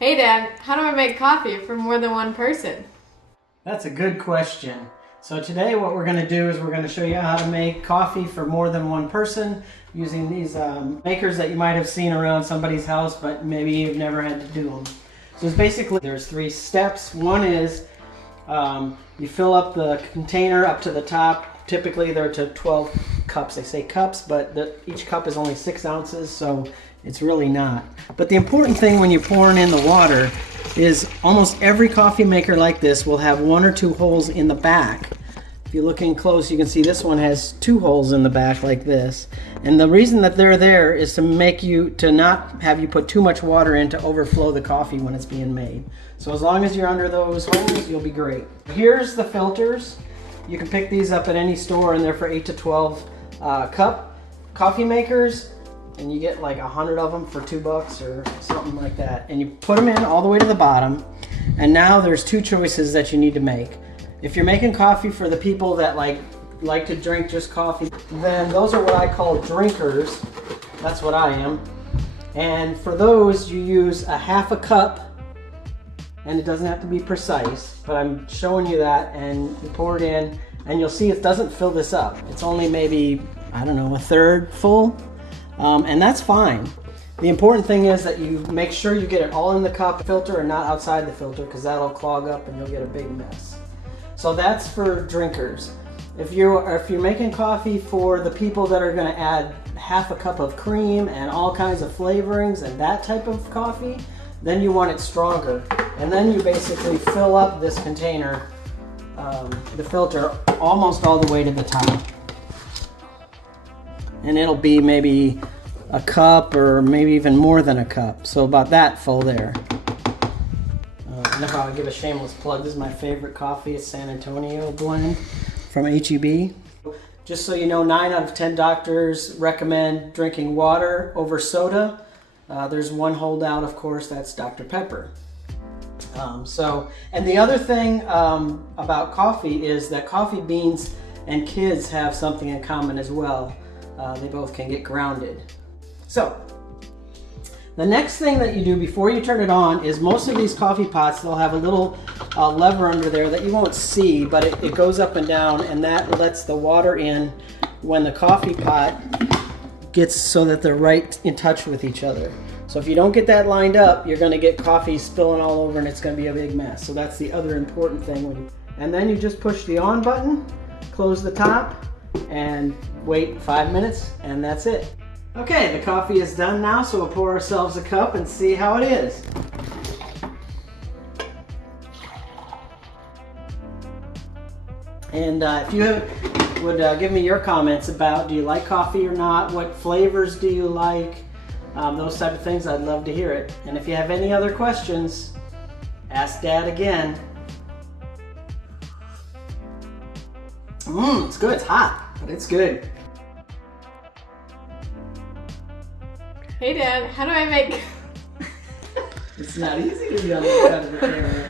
Hey Dad, how do I make coffee for more than one person? That's a good question. So today what we're going to do is we're going to show you how to make coffee for more than one person using these makers that you might have seen around somebody's house, but maybe you've never had to do them. So it's basically, there's 3 steps. One is you fill up the container up to the top. Typically they're to 12 cups. They say cups, but each cup is only 6 ounces, so it's really not. But the important thing when you're pouring in the water is almost every coffee maker like this will have 1 or 2 holes in the back. If you look in close, you can see this one has 2 holes in the back like this. And the reason that they're there is to not have you put too much water in to overflow the coffee when it's being made. So as long as you're under those holes, you'll be great. Here's the filters. You can pick these up at any store, and they're for 8 to 12 cup coffee makers. And you get like 100 of them for $2 or something like that. And you put them in all the way to the bottom. And now there's 2 choices that you need to make. If you're making coffee for the people that like to drink just coffee, then those are what I call drinkers. That's what I am. And for those, you use a half a cup, and it doesn't have to be precise, but I'm showing you that, and you pour it in, and you'll see it doesn't fill this up. It's only maybe, I don't know, 1/3 full. And that's fine. The important thing is that you make sure you get it all in the cup filter and not outside the filter, because that'll clog up and you'll get a big mess. So that's for drinkers. If you're making coffee for the people that are going to add half a cup of cream and all kinds of flavorings and that type of coffee, then you want it stronger. And then you basically fill up this container, the filter, almost all the way to the top. And it'll be maybe a cup or maybe even more than a cup. So about that full there. Now I'll give a shameless plug. This is my favorite coffee. It's San Antonio blend from HEB. Just so you know, 9 out of 10 doctors recommend drinking water over soda. There's one holdout, of course, that's Dr. Pepper. And the other thing about coffee is that coffee beans and kids have something in common as well. They both can get grounded. So, the next thing that you do before you turn it on is most of these coffee pots, they'll have a little lever under there that you won't see, but it goes up and down, and that lets the water in when the coffee pot gets so that they're right in touch with each other. So if you don't get that lined up, you're going to get coffee spilling all over and it's going to be a big mess. So that's the other important thing. And then you just push the on button, close the top, and wait 5 minutes, and that's it. Okay, the coffee is done now, so we'll pour ourselves a cup and see how it is. And if you would give me your comments about, do you like coffee or not? What flavors do you like? Those type of things, I'd love to hear it. And if you have any other questions, ask Dad again. It's good. It's hot, but it's good. Hey Dad, how do I make... It's not easy to be on the side of the camera.